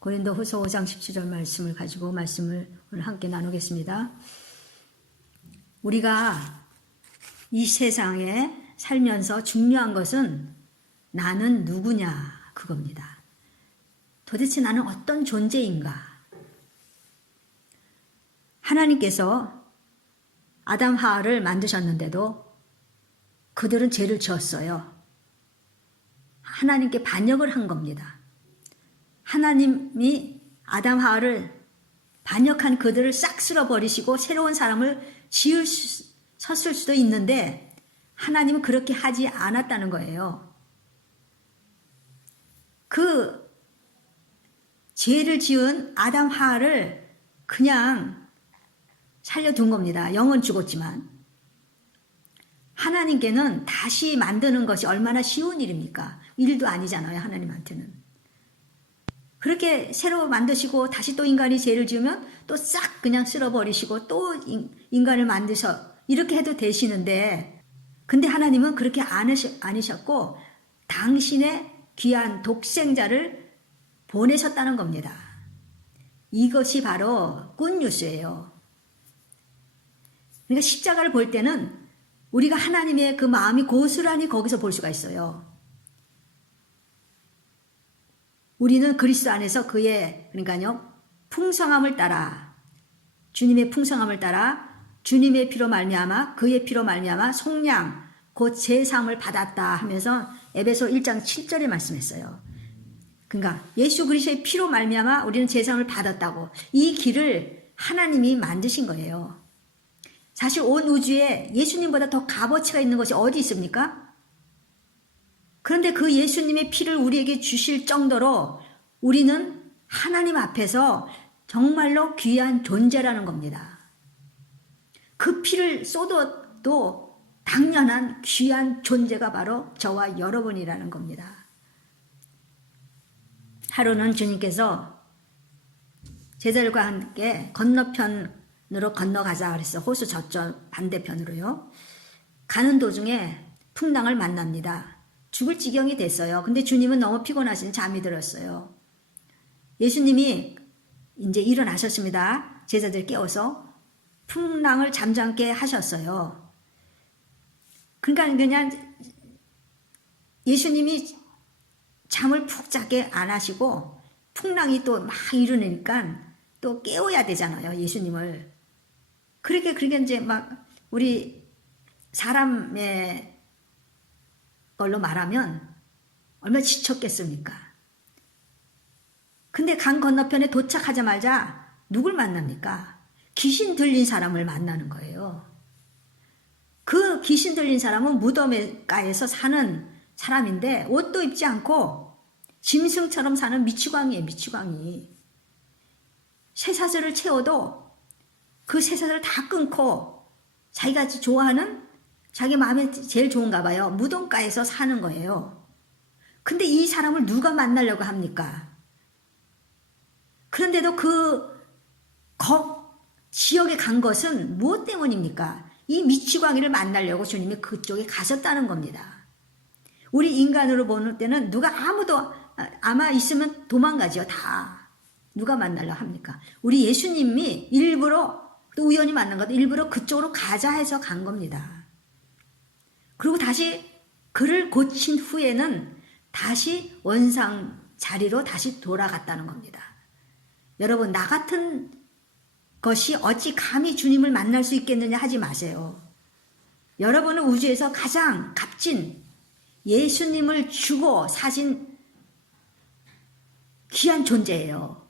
고린도후서 5장 17절 말씀을 가지고 말씀을 오늘 함께 나누겠습니다. 우리가 이 세상에 살면서 중요한 것은 나는 누구냐 그겁니다. 도대체 나는 어떤 존재인가? 하나님께서 아담 하와를 만드셨는데도 그들은 죄를 지었어요. 하나님께 반역을 한 겁니다. 하나님이 아담 하와를 반역한 그들을 싹 쓸어버리시고 새로운 사람을 섰을 수도 있는데 하나님은 그렇게 하지 않았다는 거예요. 그 죄를 지은 아담 하와를 그냥 살려둔 겁니다. 영은 죽었지만. 하나님께는 다시 만드는 것이 얼마나 쉬운 일입니까? 일도 아니잖아요, 하나님한테는. 그렇게 새로 만드시고 다시 또 인간이 죄를 지으면 또 싹 그냥 쓸어버리시고 또 인간을 만드셔 이렇게 해도 되시는데 근데 하나님은 그렇게 아니셨고 당신의 귀한 독생자를 보내셨다는 겁니다. 이것이 바로 굿뉴스예요. 그러니까 십자가를 볼 때는 우리가 하나님의 그 마음이 고스란히 거기서 볼 수가 있어요. 우리는 그리스도 안에서 그의 그러니까요 풍성함을 따라 주님의 풍성함을 따라 주님의 피로 말미암아 그의 피로 말미암아 속량 곧 제사함을 받았다 하면서 에베소 1장 7절에 말씀했어요. 그러니까 예수 그리스도의 피로 말미암아 우리는 제사함을 받았다고 이 길을 하나님이 만드신 거예요. 사실 온 우주에 예수님보다 더 값어치가 있는 것이 어디 있습니까? 그런데 그 예수님의 피를 우리에게 주실 정도로 우리는 하나님 앞에서 정말로 귀한 존재라는 겁니다. 그 피를 쏟아도 당연한 귀한 존재가 바로 저와 여러분이라는 겁니다. 하루는 주님께서 제자들과 함께 건너편으로 건너가자 그랬어요. 호수 저쪽 반대편으로요. 가는 도중에 풍랑을 만납니다. 죽을 지경이 됐어요. 근데 주님은 너무 피곤하시니 잠이 들었어요. 예수님이 이제 일어나셨습니다. 제자들 깨워서 풍랑을 잠잠게 하셨어요. 그러니까 그냥 예수님이 잠을 푹 자게 안 하시고 풍랑이 또 막 일어나니까 또 깨워야 되잖아요. 예수님을. 그렇게 이제 막 우리 사람의 걸로 말하면 얼마나 지쳤겠습니까? 근데 강 건너편에 도착하자마자 누굴 만납니까? 귀신 들린 사람을 만나는 거예요. 그 귀신 들린 사람은 무덤가에서 사는 사람인데 옷도 입지 않고 짐승처럼 사는 미치광이에요. 미치광이. 쇠사슬을 채워도 그 쇠사슬을 다 끊고 자기가 좋아하는 자기 마음에 제일 좋은가 봐요. 무덤가에서 사는 거예요. 근데 이 사람을 누가 만나려고 합니까? 그런데도 지역에 간 것은 무엇 때문입니까? 이 미치광이를 만나려고 주님이 그쪽에 가셨다는 겁니다. 우리 인간으로 보는 때는 누가 아무도 아마 있으면 도망가죠. 다. 누가 만나려고 합니까? 우리 예수님이 일부러 또 우연히 만난 것도 일부러 그쪽으로 가자 해서 간 겁니다. 그리고 다시 그를 고친 후에는 다시 원상 자리로 다시 돌아갔다는 겁니다. 여러분 나 같은 것이 어찌 감히 주님을 만날 수 있겠느냐 하지 마세요. 여러분은 우주에서 가장 값진 예수님을 주고 사신 귀한 존재예요.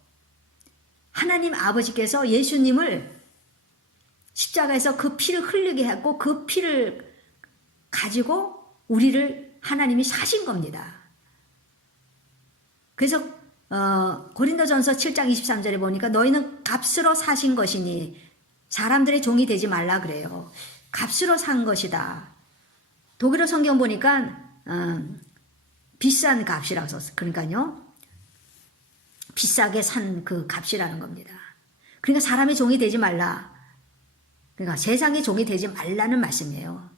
하나님 아버지께서 예수님을 십자가에서 그 피를 흘리게 했고 그 피를 가지고 우리를 하나님이 사신 겁니다. 그래서 고린도전서 7장 23절에 보니까 너희는 값으로 사신 것이니 사람들의 종이 되지 말라 그래요. 값으로 산 것이다. 독일어 성경 보니까 비싼 값이라고 썼어요. 그러니까요. 비싸게 산 그 값이라는 겁니다. 그러니까 사람의 종이 되지 말라. 그러니까 세상의 종이 되지 말라는 말씀이에요.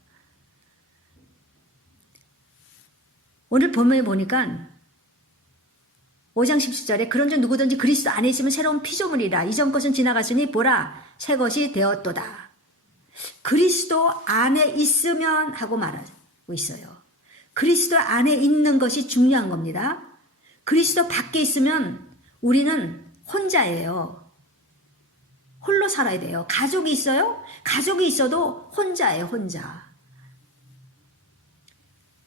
오늘 본문에 보니까 5장 17절에 그런즉 누구든지 그리스도 안에 있으면 새로운 피조물이라. 이전 것은 지나갔으니 보라 새 것이 되었도다. 그리스도 안에 있으면 하고 말하고 있어요. 그리스도 안에 있는 것이 중요한 겁니다. 그리스도 밖에 있으면 우리는 혼자예요. 홀로 살아야 돼요. 가족이 있어요? 가족이 있어도 혼자예요. 혼자.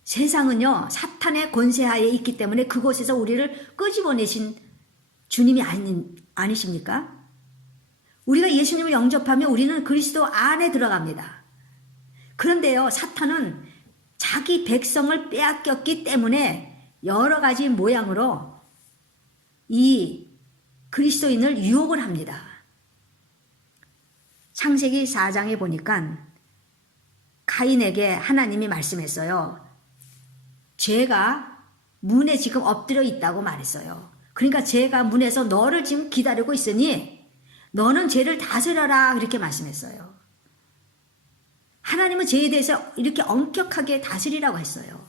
세상은요 사탄의 권세하에 있기 때문에 그곳에서 우리를 끄집어내신 주님이 아니십니까? 우리가 예수님을 영접하면 우리는 그리스도 안에 들어갑니다. 그런데요 사탄은 자기 백성을 빼앗겼기 때문에 여러 가지 모양으로 이 그리스도인을 유혹을 합니다. 창세기 4장에 보니까 가인에게 하나님이 말씀했어요. 죄가 문에 지금 엎드려 있다고 말했어요. 그러니까 죄가 문에서 너를 지금 기다리고 있으니 너는 죄를 다스려라 그렇게 말씀했어요. 하나님은 죄에 대해서 이렇게 엄격하게 다스리라고 했어요.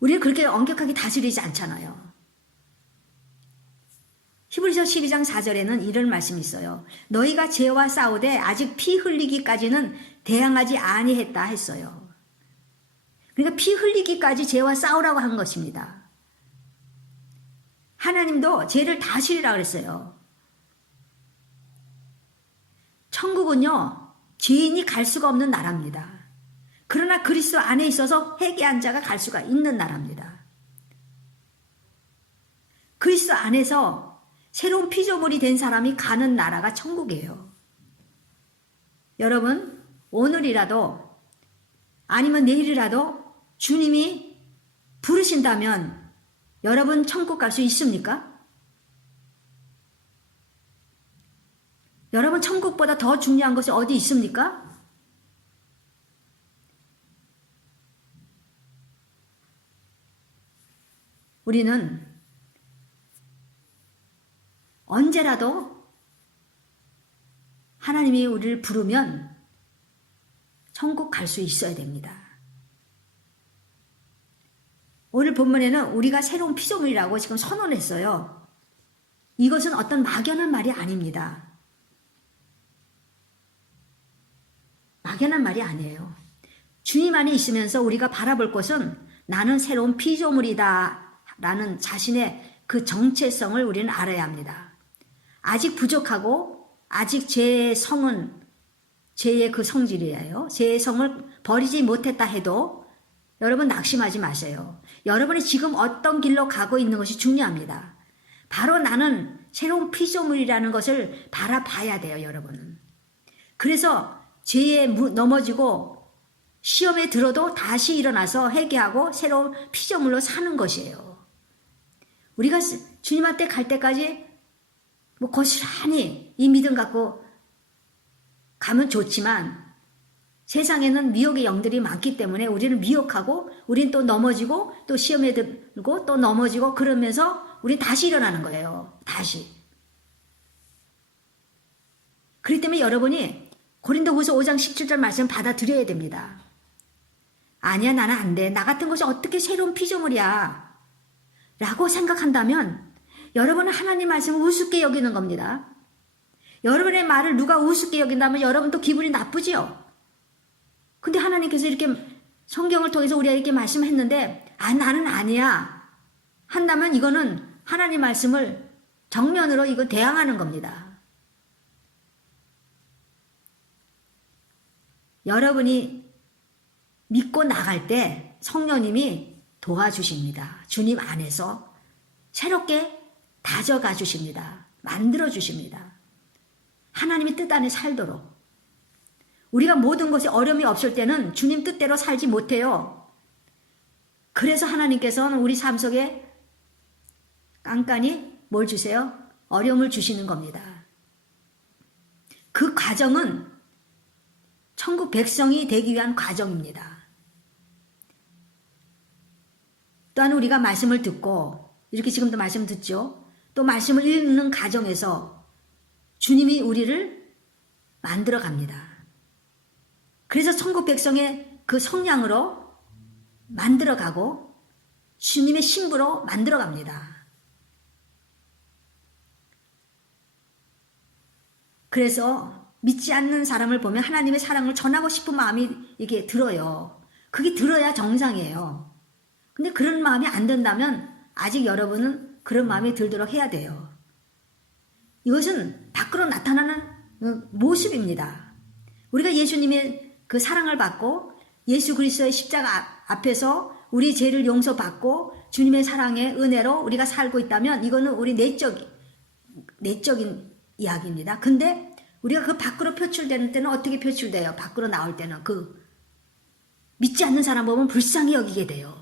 우리는 그렇게 엄격하게 다스리지 않잖아요. 히브리서 12장 4절에는 이런 말씀이 있어요. 너희가 죄와 싸우되 아직 피 흘리기까지는 대항하지 아니했다 했어요. 그러니까 피 흘리기까지 죄와 싸우라고 한 것입니다. 하나님도 죄를 다스리라 그랬어요. 천국은요 죄인이 갈 수가 없는 나라입니다. 그러나 그리스도 안에 있어서 회개한 자가 갈 수가 있는 나라입니다. 그리스도 안에서 새로운 피조물이 된 사람이 가는 나라가 천국이에요. 여러분 오늘이라도 아니면 내일이라도 주님이 부르신다면 여러분 천국 갈 수 있습니까? 여러분 천국보다 더 중요한 것이 어디 있습니까? 우리는 언제라도 하나님이 우리를 부르면 천국 갈 수 있어야 됩니다. 오늘 본문에는 우리가 새로운 피조물이라고 지금 선언했어요. 이것은 어떤 막연한 말이 아닙니다. 막연한 말이 아니에요. 주님 안에 있으면서 우리가 바라볼 것은 나는 새로운 피조물이다 라는 자신의 그 정체성을 우리는 알아야 합니다. 아직 부족하고 아직 죄의 성은 죄의 그 성질이에요. 죄의 성을 버리지 못했다 해도 여러분 낙심하지 마세요. 여러분이 지금 어떤 길로 가고 있는 것이 중요합니다. 바로 나는 새로운 피조물이라는 것을 바라봐야 돼요. 여러분은. 그래서 죄에 넘어지고 시험에 들어도 다시 일어나서 회개하고 새로운 피조물로 사는 것이에요. 우리가 주님한테 갈 때까지 뭐 고스란히 이 믿음 갖고 가면 좋지만 세상에는 미혹의 영들이 많기 때문에 우리는 미혹하고 우린 또 넘어지고 또 시험에 들고 또 넘어지고 그러면서 우린 다시 일어나는 거예요. 다시. 그렇기 때문에 여러분이 고린도후서 5장 17절 말씀 받아들여야 됩니다. 아니야 나는 안 돼. 나 같은 것이 어떻게 새로운 피조물이야. 라고 생각한다면 여러분은 하나님 말씀을 우습게 여기는 겁니다. 여러분의 말을 누가 우습게 여긴다면 여러분도 기분이 나쁘지요. 근데 하나님께서 이렇게 성경을 통해서 우리가 이렇게 말씀했는데 나는 아니야 한다면 이거는 하나님 말씀을 정면으로 이거 대항하는 겁니다. 여러분이 믿고 나갈 때 성령님이 도와주십니다. 주님 안에서 새롭게 다져가 주십니다. 만들어 주십니다. 하나님의 뜻 안에 살도록. 우리가 모든 것에 어려움이 없을 때는 주님 뜻대로 살지 못해요. 그래서 하나님께서는 우리 삶 속에 깐깐히 뭘 주세요? 어려움을 주시는 겁니다. 그 과정은 천국 백성이 되기 위한 과정입니다. 또한 우리가 말씀을 듣고 이렇게 지금도 말씀 듣죠. 또 말씀을 읽는 과정에서 주님이 우리를 만들어 갑니다. 그래서 천국 백성의 그 성량으로 만들어가고 주님의 신부로 만들어갑니다. 그래서 믿지 않는 사람을 보면 하나님의 사랑을 전하고 싶은 마음이 이게 들어요. 그게 들어야 정상이에요. 근데 그런 마음이 안 든다면 아직 여러분은 그런 마음이 들도록 해야 돼요. 이것은 밖으로 나타나는 모습입니다. 우리가 예수님의 그 사랑을 받고 예수 그리스도의 십자가 앞에서 우리 죄를 용서받고 주님의 사랑의 은혜로 우리가 살고 있다면 이거는 우리 내적인 이야기입니다. 근데 우리가 그 밖으로 표출되는 때는 어떻게 표출돼요? 밖으로 나올 때는 그 믿지 않는 사람 보면 불쌍히 여기게 돼요.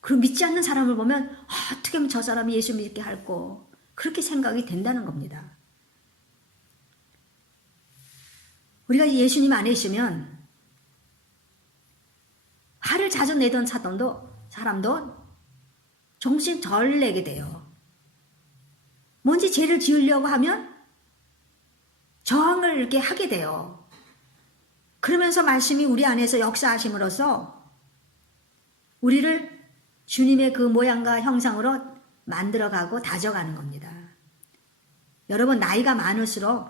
그리고 믿지 않는 사람을 보면 어떻게 하면 저 사람이 예수 믿게 할꼬 그렇게 생각이 된다는 겁니다. 우리가 예수님 안에 있으면 화를 자주 내던 사람도 조금씩 덜 내게 돼요. 뭔지 죄를 지으려고 하면 저항을 이렇게 하게 돼요. 그러면서 말씀이 우리 안에서 역사하심으로써 우리를 주님의 그 모양과 형상으로 만들어가고 다져가는 겁니다. 여러분 나이가 많을수록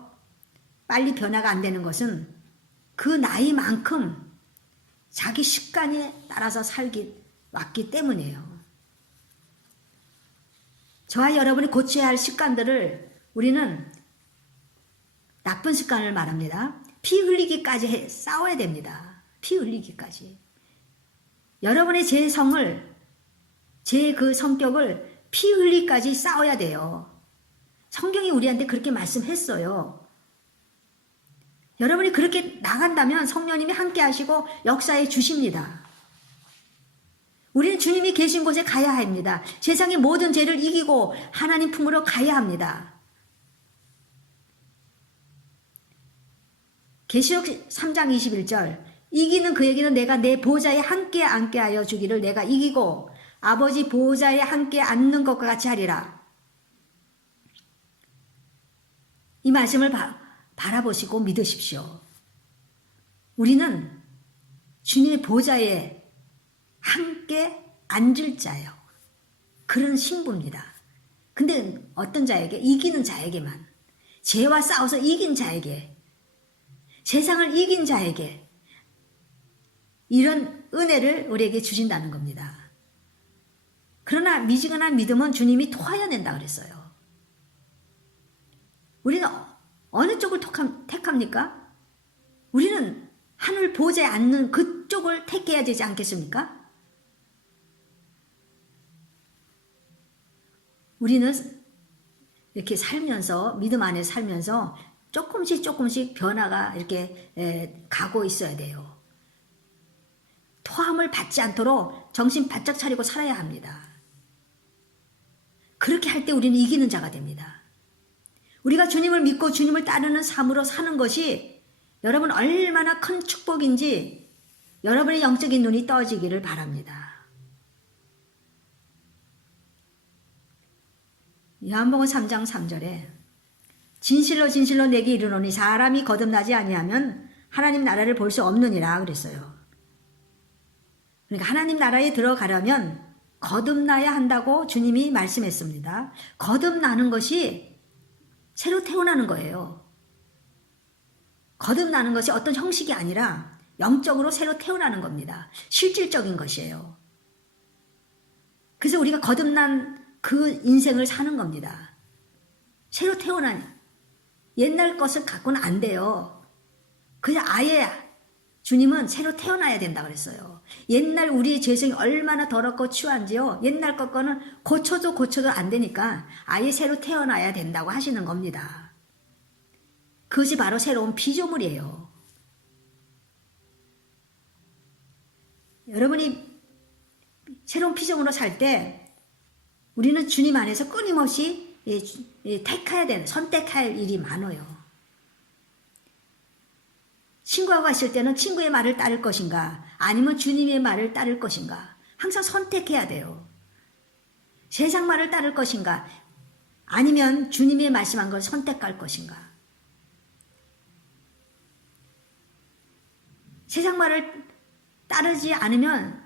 빨리 변화가 안 되는 것은 그 나이만큼 자기 습관에 따라서 왔기 때문이에요. 저와 여러분이 고쳐야 할 습관들을 우리는 나쁜 습관을 말합니다. 피 흘리기까지 싸워야 됩니다. 피 흘리기까지. 여러분의 제 그 성격을 피 흘리기까지 싸워야 돼요. 성경이 우리한테 그렇게 말씀했어요. 여러분이 그렇게 나간다면 성령님이 함께 하시고 역사해 주십니다. 우리는 주님이 계신 곳에 가야 합니다. 세상의 모든 죄를 이기고 하나님 품으로 가야 합니다. 계시록 3장 21절 이기는 그에게는 내가 내 보좌에 함께 앉게 하여 주기를 내가 이기고 아버지 보좌에 함께 앉는 것과 같이 하리라. 이 말씀을 바라보시고 믿으십시오. 우리는 주님의 보좌에 함께 앉을 자예요. 그런 신부입니다. 근데 어떤 자에게? 이기는 자에게만. 죄와 싸워서 이긴 자에게. 세상을 이긴 자에게. 이런 은혜를 우리에게 주신다는 겁니다. 그러나 미지근한 믿음은 주님이 토하여낸다 그랬어요. 우리는 어느 쪽을 택합니까? 우리는 하늘 보좌에 앉는 그쪽을 택해야 되지 않겠습니까? 우리는 이렇게 살면서 믿음 안에 살면서 조금씩 변화가 이렇게 가고 있어야 돼요. 토함을 받지 않도록 정신 바짝 차리고 살아야 합니다. 그렇게 할 때 우리는 이기는 자가 됩니다. 우리가 주님을 믿고 주님을 따르는 삶으로 사는 것이 여러분 얼마나 큰 축복인지 여러분의 영적인 눈이 떠지기를 바랍니다. 요한복음 3장 3절에 진실로 진실로 내게 이르노니 사람이 거듭나지 아니하면 하나님 나라를 볼 수 없느니라 그랬어요. 그러니까 하나님 나라에 들어가려면 거듭나야 한다고 주님이 말씀했습니다. 거듭나는 것이 새로 태어나는 거예요. 거듭나는 것이 어떤 형식이 아니라 영적으로 새로 태어나는 겁니다. 실질적인 것이에요. 그래서 우리가 거듭난 그 인생을 사는 겁니다. 새로 태어난 옛날 것을 갖고는 안 돼요. 그냥 아예 주님은 새로 태어나야 된다 그랬어요. 옛날 우리의 죄성이 얼마나 더럽고 추한지요. 옛날 것과는 고쳐도 안 되니까 아예 새로 태어나야 된다고 하시는 겁니다. 그것이 바로 새로운 피조물이에요. 여러분이 새로운 피조물로 살 때 우리는 주님 안에서 끊임없이 선택할 일이 많아요. 친구하고 있을 때는 친구의 말을 따를 것인가 아니면 주님의 말을 따를 것인가 항상 선택해야 돼요. 세상 말을 따를 것인가 아니면 주님의 말씀한 걸 선택할 것인가. 세상 말을 따르지 않으면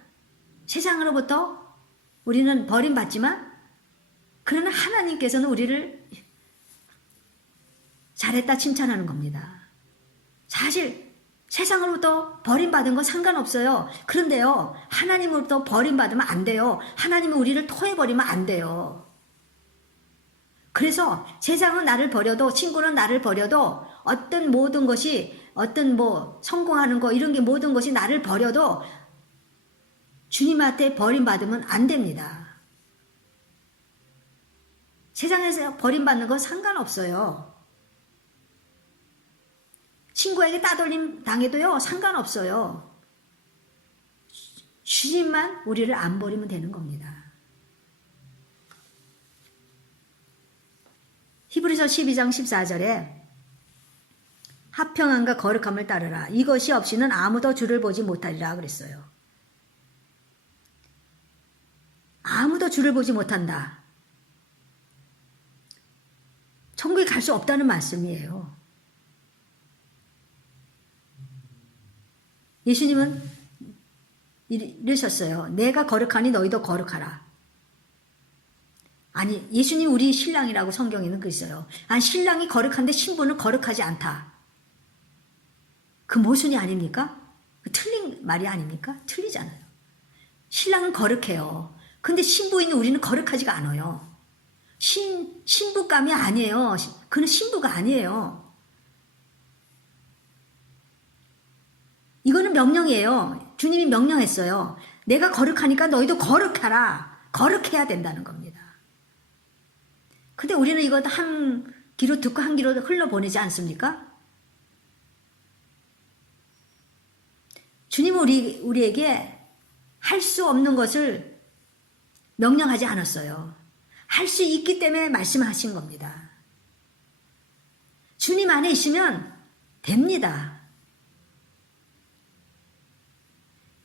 세상으로부터 우리는 버림받지만, 그러나 하나님께서는 우리를 잘했다 칭찬하는 겁니다. 사실 세상으로부터 버림받은 건 상관없어요. 그런데요, 하나님으로부터 버림받으면 안 돼요. 하나님은 우리를 토해버리면 안 돼요. 그래서 세상은 나를 버려도, 친구는 나를 버려도, 어떤 모든 것이, 어떤 뭐 성공하는 거 이런 게 모든 것이 나를 버려도 주님한테 버림받으면 안 됩니다. 세상에서 버림받는 건 상관없어요. 친구에게 따돌림 당해도요, 상관없어요. 주님만 우리를 안 버리면 되는 겁니다. 히브리서 12장 14절에 합평함과 거룩함을 따르라. 이것이 없이는 아무도 주를 보지 못하리라 그랬어요. 아무도 주를 보지 못한다. 천국에 갈 수 없다는 말씀이에요. 예수님은 이러셨어요. 내가 거룩하니 너희도 거룩하라. 아니, 예수님 우리 신랑이라고 성경에는 그랬어요. 아니, 신랑이 거룩한데 신부는 거룩하지 않다. 그 모순이 아닙니까? 틀린 말이 아닙니까? 틀리잖아요. 신랑은 거룩해요. 근데 신부인 우리는 거룩하지가 않아요. 신부감이 아니에요. 그는 신부가 아니에요. 이거는 명령이에요. 주님이 명령했어요. 내가 거룩하니까 너희도 거룩하라. 거룩해야 된다는 겁니다. 근데 우리는 이거 한 귀로 듣고 한 귀로 흘러보내지 않습니까? 주님은 우리에게 할 수 없는 것을 명령하지 않았어요. 할 수 있기 때문에 말씀하신 겁니다. 주님 안에 있으면 됩니다.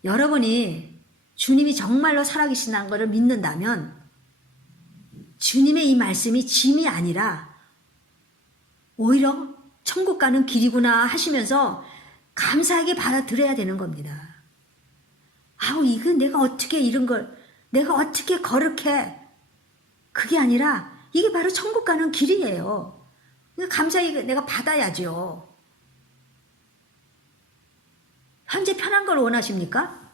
여러분이 주님이 정말로 살아계신다는 것을 믿는다면 주님의 이 말씀이 짐이 아니라 오히려 천국 가는 길이구나 하시면서 감사하게 받아들여야 되는 겁니다. 아우, 이거 내가 어떻게 이런 걸, 내가 어떻게 거룩해. 그게 아니라 이게 바로 천국 가는 길이에요. 감사하게 내가 받아야죠. 현재 편한 걸 원하십니까?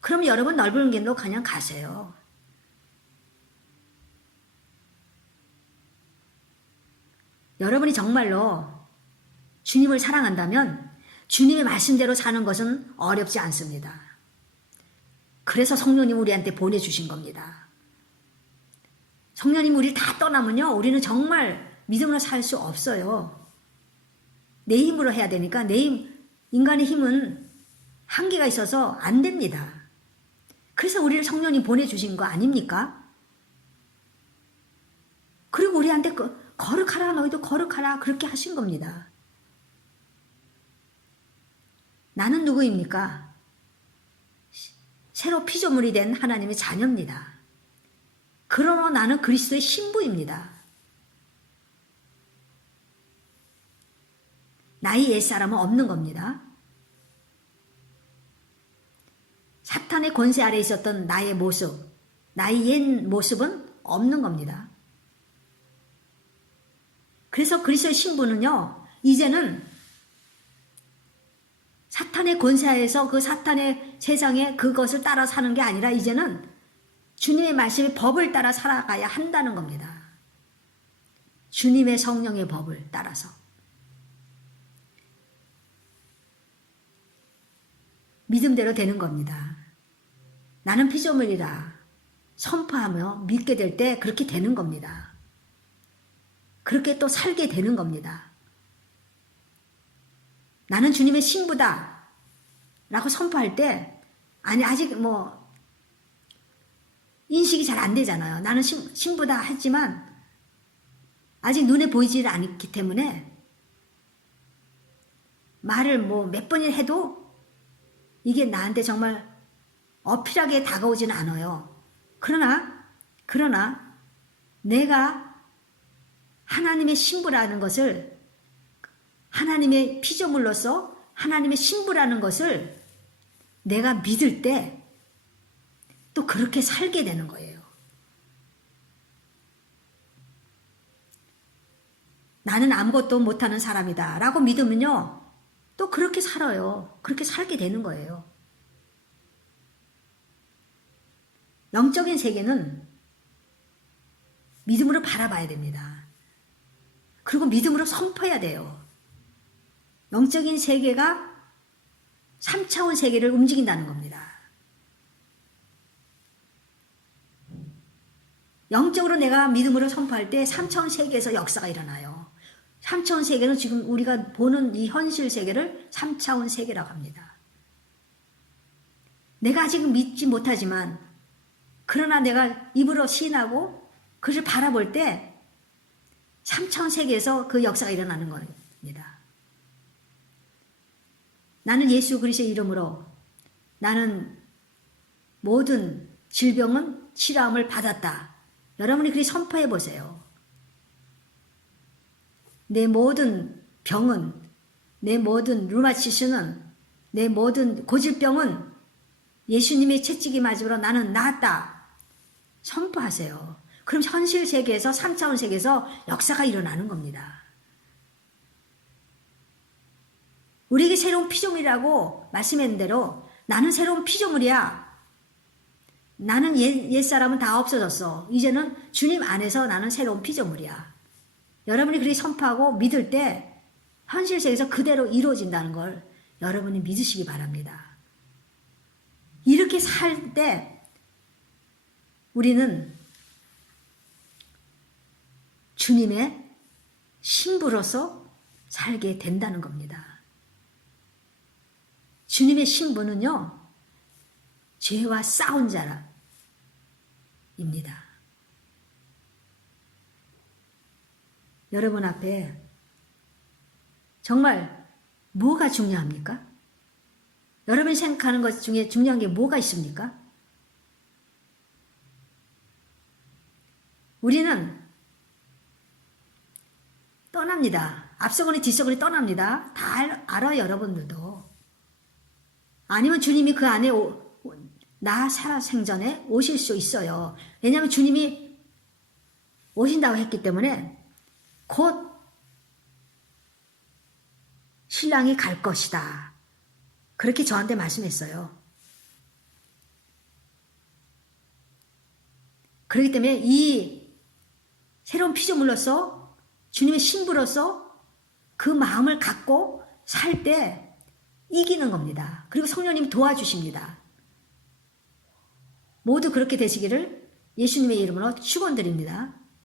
그럼 여러분 넓은 길로 그냥 가세요. 여러분이 정말로 주님을 사랑한다면 주님의 말씀대로 사는 것은 어렵지 않습니다. 그래서 성령님 우리한테 보내주신 겁니다. 성령님 우리 다 떠나면요, 우리는 정말 믿음으로 살 수 없어요. 내 힘으로 해야 되니까 인간의 힘은 한계가 있어서 안 됩니다. 그래서 우리를 성령님 보내주신 거 아닙니까? 그리고 우리한테 거룩하라, 너희도 거룩하라 그렇게 하신 겁니다. 나는 누구입니까? 새로 피조물이 된 하나님의 자녀입니다. 그러나 나는 그리스도의 신부입니다. 나의 옛사람은 없는 겁니다. 사탄의 권세 아래 있었던 나의 모습, 나의 옛 모습은 없는 겁니다. 그래서 그리스도의 신부는요, 이제는 사탄의 권세하에서 그 사탄의 세상에 그것을 따라 사는 게 아니라 이제는 주님의 말씀의 법을 따라 살아가야 한다는 겁니다. 주님의 성령의 법을 따라서. 믿음대로 되는 겁니다. 나는 피조물이라 선포하며 믿게 될 때 그렇게 되는 겁니다. 그렇게 또 살게 되는 겁니다. 나는 주님의 신부다 라고 선포할 때, 아니 아직 인식이 잘 안 되잖아요. 나는 신부다 하지만 아직 눈에 보이지 않기 때문에 말을 몇 번이나 해도 이게 나한테 정말 어필하게 다가오지는 않아요. 그러나 내가 하나님의 신부라는 것을 하나님의 피조물로서 하나님의 신부라는 것을 내가 믿을 때 또 그렇게 살게 되는 거예요. 나는 아무것도 못하는 사람이다 라고 믿으면요, 또 그렇게 살아요. 그렇게 살게 되는 거예요. 영적인 세계는 믿음으로 바라봐야 됩니다. 그리고 믿음으로 선포해야 돼요. 영적인 세계가 3차원 세계를 움직인다는 겁니다. 영적으로 내가 믿음으로 선포할 때 3차원 세계에서 역사가 일어나요. 3차원 세계는 지금 우리가 보는 이 현실 세계를 3차원 세계라고 합니다. 내가 아직 믿지 못하지만 그러나 내가 입으로 시인하고 그를 바라볼 때 3차원 세계에서 그 역사가 일어나는 겁니다. 나는 예수 그리스도의 이름으로 나는 모든 질병은 치료함을 받았다. 여러분이 그리 선포해 보세요. 내 모든 병은, 내 모든 루마티스는, 내 모든 고질병은 예수님의 채찍이 맞으므로 나는 나았다. 선포하세요. 그럼 현실 세계에서 3차원 세계에서 역사가 일어나는 겁니다. 우리에게 새로운 피조물이라고 말씀했는 대로 나는 새로운 피조물이야. 나는 옛사람은 다 없어졌어. 이제는 주님 안에서 나는 새로운 피조물이야. 여러분이 그렇게 선포하고 믿을 때 현실 세계에서 그대로 이루어진다는 걸 여러분이 믿으시기 바랍니다. 이렇게 살 때 우리는 주님의 신부로서 살게 된다는 겁니다. 주님의 신부는요, 죄와 싸운 자입니다. 여러분 앞에 정말 뭐가 중요합니까? 여러분이 생각하는 것 중에 중요한 게 뭐가 있습니까? 우리는 떠납니다. 앞서거니 뒤서거니 떠납니다. 다 알아요, 여러분들도. 아니면 주님이 그 안에 나 살아생전에 오실 수 있어요. 왜냐하면 주님이 오신다고 했기 때문에 곧 신랑이 갈 것이다. 그렇게 저한테 말씀했어요. 그렇기 때문에 이 새로운 피조물로서 주님의 신부로서 그 마음을 갖고 살 때 이기는 겁니다. 그리고 성령님이 도와주십니다. 모두 그렇게 되시기를 예수님의 이름으로 축원드립니다.